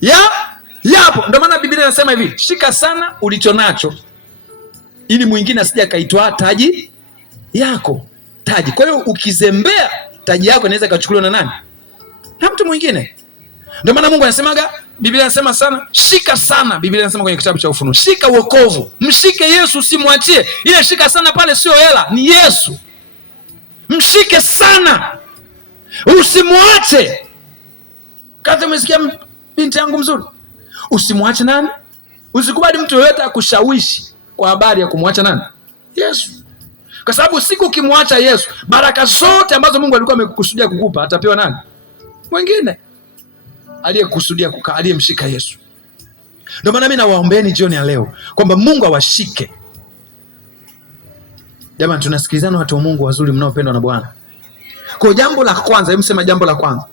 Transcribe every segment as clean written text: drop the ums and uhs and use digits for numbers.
yapo. Ndio maana Biblia inasema hivi, shika sana ulicho nacho ili mwingine asije akaitwaa taji yako. Taji. Kwa hiyo ukizembea, taji yako inaweza ikachukuliwa na nani? Na mtu mwingine. Ndio maana Mungu anasemaga, Biblia inasema sana, shika sana. Biblia inasema kwenye kitabu cha Ufunuo, shika wokovu. Mshike Yesu, usimwachie. Ile shika sana pale sio hela, ni Yesu. Mshike sana, usimwache. Kaza, umesikia binti yangu mzuri? Usimwache nani? Usikubali mtu yoyote akushawishi kwa habari ya kumwacha nani? Yesu. Kwa sababu siku ukimwacha Yesu, baraka zote ambazo Mungu alikuwa amekusudia kukupa atapewa nani? Mwingine aliyekusudia kukaa, aliyemshika Yesu. Ndio maana mimi nawaombeeni jioni ya leo kwamba Mungu awashike. Jamani, tunasikilizana watu wa Mungu wazuri mnaopendwa na Bwana. Kwa jambo la kwanza, hebu sema jambo la kwanza.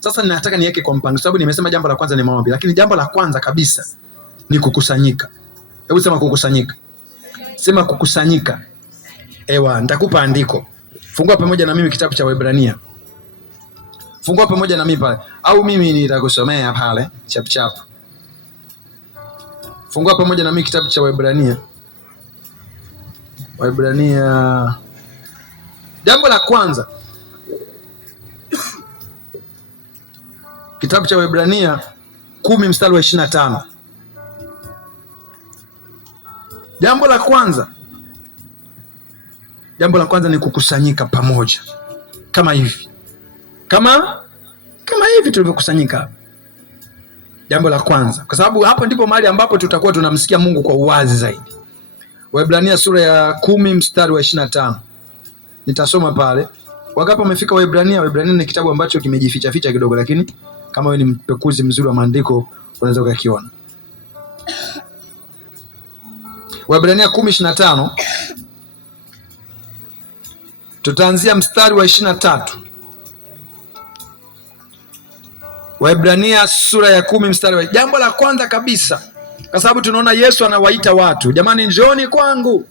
Sasa ninataka niweke kwa mpango, sababu nimesema jambo la kwanza ni maombi, lakini jambo la kwanza kabisa ni kukusanyika. Hebu sema kukusanyika. Sema kukusanyika. Ewa, nitakupa andiko. Fungua pamoja na mimi kitabu cha Waebrania. Fungua pamoja na mimi pale. Au mimi nitakusomea pale chap chap. Fungua pamoja na mimi kitabu cha Waebrania. Waebrania. Jambo la kwanza. Kitabu cha Waebrania 10 mstari wa 25. Jambo la kwanza. Jambo la kwanza ni kukusanyika pamoja. Kama hivi. Kama hivi tulivyokusanyika. Jambo la kwanza. Kwa sababu hapo ndipo mahali ambapo tutakuwa tunamsikia Mungu kwa uwazi zaidi. Waebrania sura ya 10 mstari wa 25. Nitasoma pale. Wakati umefika Waebrania ni kitabu ambacho kimejificha ficha kidogo, lakini kama wewe ni mpekuzi mzuri wa maandiko unaweza ukakiona. Waebrania 10:25. Tutaanzia mstari wa 23. Waebrania sura ya 10 mstari wa. Jambo la kwanza kabisa, kwa sababu tunaona Yesu anawaita watu, jamani, njooni kwangu.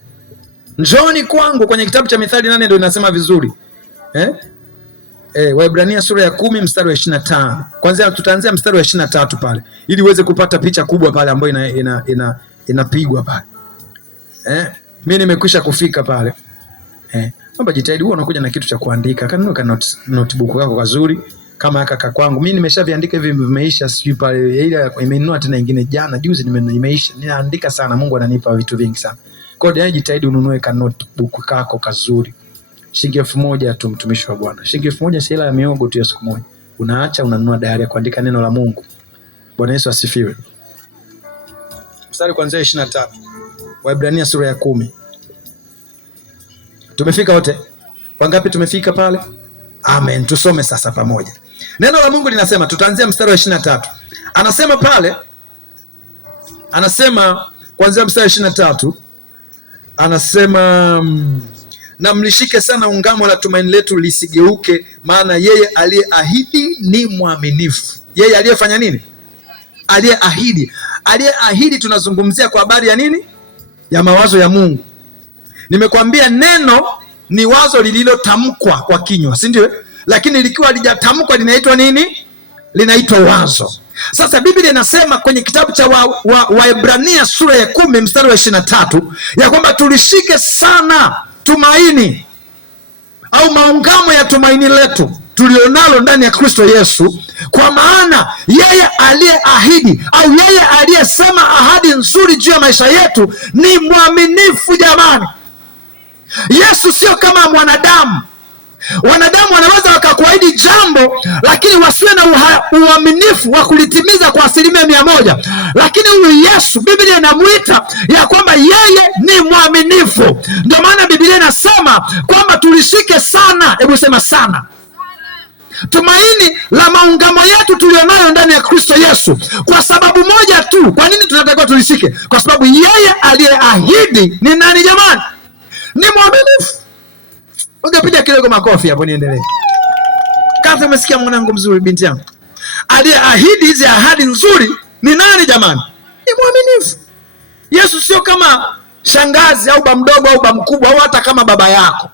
Njooni kwangu. Kwenye kitabu cha Mithali 8 ndio inasema vizuri. Waebrania sura ya 10 mstari wa 25. Kwanza tutaanzia mstari wa 23 pale ili uweze kupata picha kubwa pale ambayo inapigwa pale. Mimi nimekwisha kufika pale. Naomba jitahidi huwa unakuja na kitu cha kuandika. Kanunua notebook yako kazuri kama kaka kwangu. Mimi nimeshaviandika hivi vimeisha, sijui pale ile imenunua tena nyingine jana juzi nimeisha. Ninaandika sana, Mungu ananipa vitu vingi sana. Kwa hiyo jitahidi ununue notebook kako kazuri. Shilingi 1000 tu, mtumishi wa Bwana. Shilingi 1000 si hela ya miogo tu ya siku moja. Unaacha unanunua diary ya kuandika neno la Mungu. Bwana Yesu asifiwe. Mstari kuanzia 23. Waebrania sura ya 10. Tumefika wote? Wangapi tumefika pale? Amen. Tusome sasa pamoja. Neno la Mungu linasema, tutaanzia mstari wa 23. Anasema pale, anasema kuanzia mstari wa 23, anasema na mlishike sana ungamo la tumaini letu lisigeuke, maana yeye aliyeahidi ni mwaminifu. Yeye aliyefanya nini? Aliyeahidi. Aliyeahidi tunazungumzia kwa habari ya nini? Ya mawazo ya Mungu. Nimekwambia neno ni wazo lililotamkwa kwa kinywa, si ndio? Lakini likiwa halijatamkwa linaitwa nini? Linaitwa wazo. Sasa Biblia inasema kwenye kitabu cha Waebrania sura ya 10 mstari wa 23 ya kwamba tulishike sana tumaini au maungamo ya tumaini letu tulionalo ndani ya Kristo Yesu, kwa maana yeye aliyeahidi au yeye aliyesema ahadi nzuri juu ya maisha yetu ni mwaminifu. Jamani, Yesu sio kama mwanadamu. Wanadamu wanaweza wakakuahidi jambo lakini wasiwe na uaminifu wa kulitimiza kwa 100%. Lakini huyu Yesu, Biblia inamuita ya kwamba yeye ni mwaminifu. Ndio maana Biblia inasema kwamba tulishike sana, hebu sema sana, tumaini la maungamo yetu tulionayo ndani ya Kristo Yesu. Kwa sababu moja tu. Kwa nini tunatakiwa tulishike? Kwa sababu yeye aliyeahidi ni nani jamani? Ni mwaminifu. Ungepiga kidogo makofi hapo niendelee. Kama umesikia mwanangu mzuri, binti yangu, aliyeahidi hizi ahadi nzuri ni nani jamani? Ni mwaminifu. Yesu sio kama shangazi au baba mdogo au baba mkubwa au hata kama baba yako.